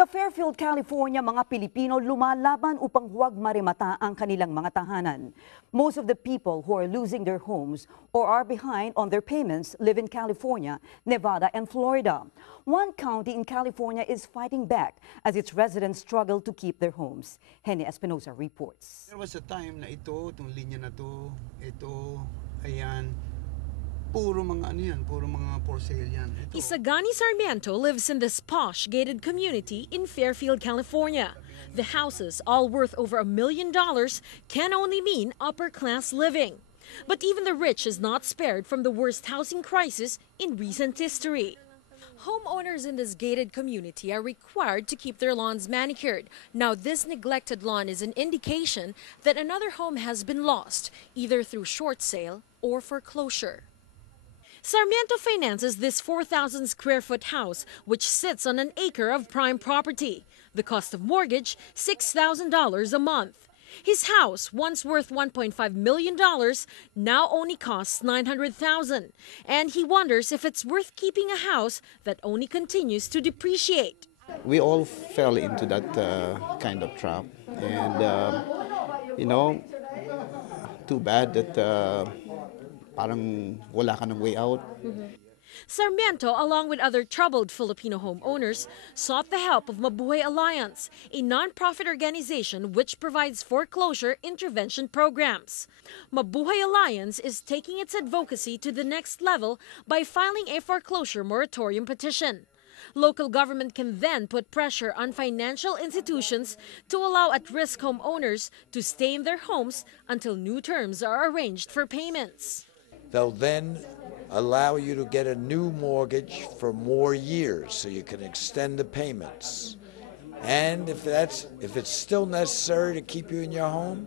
Sa Fairfield, California, mga Pilipino lumalaban upang huwag marimata ang kanilang mga tahanan. Most of the people who are losing their homes or are behind on their payments live in California, Nevada, and Florida. One county in California is fighting back as its residents struggle to keep their homes. Henny Espinosa reports. There was a time na itong linya na ito, ayan, puro mga puro mga for sale yan. Isagani Sarmiento lives in this posh gated community in Fairfield, California. The houses, all worth over $1 million, can only mean upper-class living. But even the rich is not spared from the worst housing crisis in recent history. Homeowners in this gated community are required to keep their lawns manicured. Now, this neglected lawn is an indication that another home has been lost, either through short sale or foreclosure. Sarmiento finances this 4,000 square foot house, which sits on an acre of prime property. The cost of mortgage, $6,000 a month. His house, once worth $1.5 million, now only costs $900,000. And he wonders if it's worth keeping a house that only continues to depreciate. We all fell into that kind of trap. And, too bad that parang wala ka ng way out. Sarmiento, along with other troubled Filipino homeowners, sought the help of Mabuhay Alliance, a non-profit organization which provides foreclosure intervention programs. Mabuhay Alliance is taking its advocacy to the next level by filing a foreclosure moratorium petition. Local government can then put pressure on financial institutions to allow at-risk homeowners to stay in their homes until new terms are arranged for payments. They'll then allow you to get a new mortgage for more years so you can extend the payments. And if it's still necessary to keep you in your home,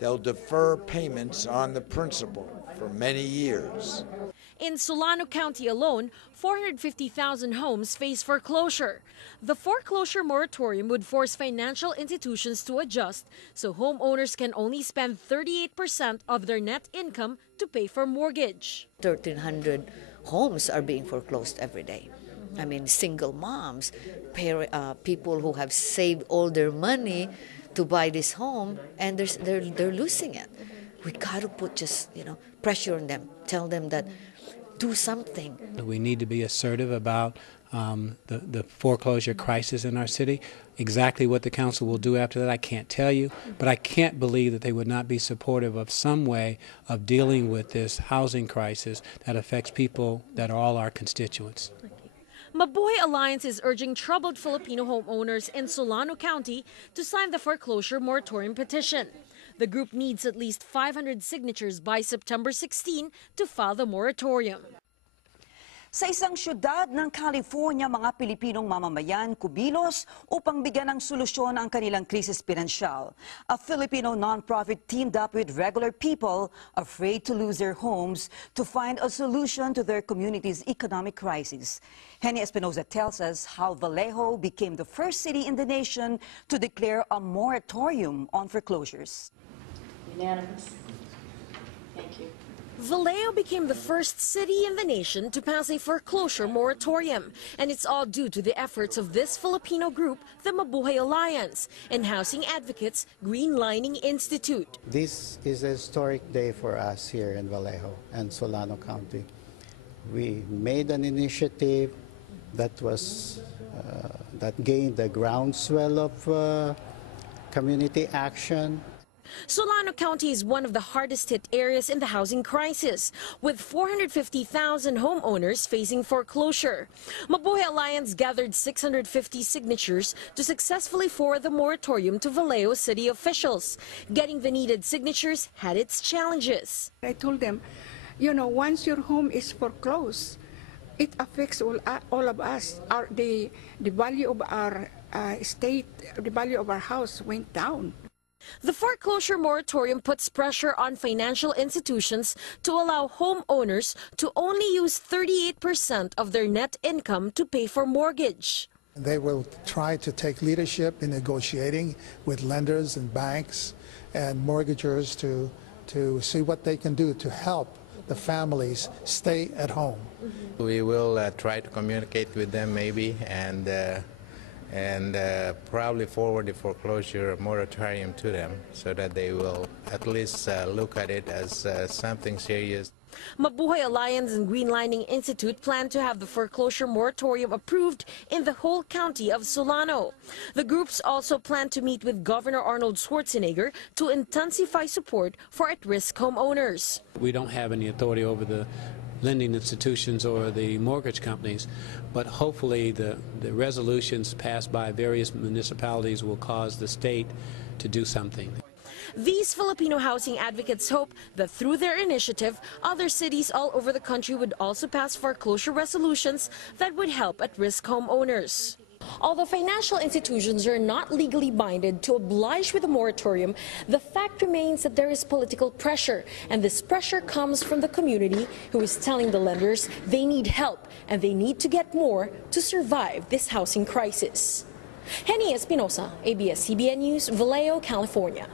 they'll defer payments on the principal for many years. In Solano County alone, 450,000 homes face foreclosure. The foreclosure moratorium would force financial institutions to adjust so homeowners can only spend 38% of their net income to pay for mortgage. 1,300 homes are being foreclosed every day. I mean, single moms, people who have saved all their money to buy this home, and they're losing it. We got to put pressure on them, tell them that do something. We need to be assertive about the foreclosure crisis in our city. Exactly what the council will do after that, I can't tell you, but I can't believe that they would not be supportive of some way of dealing with this housing crisis that affects people that are all our constituents. Mabuhay Alliance is urging troubled Filipino homeowners in Solano County to sign the foreclosure moratorium petition. The group needs at least 500 signatures by September 16 to file the moratorium. Sa isang syudad ng California, mga Pilipinong mamamayan kumilos upang bigyan ng solusyon ang kanilang krisis pinansyal. A Filipino non-profit teamed up with regular people afraid to lose their homes to find a solution to their community's economic crisis. Henny Espinosa tells us how Vallejo became the first city in the nation to declare a moratorium on foreclosures. Unanimous. Thank you. Vallejo became the first city in the nation to pass a foreclosure moratorium, and it's all due to the efforts of this Filipino group, the Mabuhay Alliance, and housing advocates Green Lining Institute. This is a historic day for us here in Vallejo and Solano County. We made an initiative that gained the groundswell of community action. Solano County is one of the hardest hit areas in the housing crisis, with 450,000 homeowners facing foreclosure. Mabuhay Alliance gathered 650 signatures to successfully forward the moratorium to Vallejo city officials. Getting the needed signatures had its challenges. I told them, once your home is foreclosed, it affects all of us. The value of our estate, the value of our house went down. The foreclosure moratorium puts pressure on financial institutions to allow homeowners to only use 38% of their net income to pay for mortgage. They will try to take leadership in negotiating with lenders and banks and mortgagors to see what they can do to help the families stay at home. We will try to communicate with them maybe and and probably forward the foreclosure moratorium to them so that they will at least look at it as something serious. Mabuhay Alliance and Green Lining Institute plan to have the foreclosure moratorium approved in the whole county of Solano. The groups also plan to meet with Governor Arnold Schwarzenegger to intensify support for at-risk homeowners. We don't have any authority over the lending institutions or the mortgage companies, but hopefully the resolutions passed by various municipalities will cause the state to do something. These Filipino housing advocates hope that through their initiative, other cities all over the country would also pass foreclosure resolutions that would help at-risk homeowners. Although financial institutions are not legally binded to oblige with a moratorium, the fact remains that there is political pressure, and this pressure comes from the community who is telling the lenders they need help and they need to get more to survive this housing crisis. Henny Espinosa, ABS-CBN News, Vallejo, California.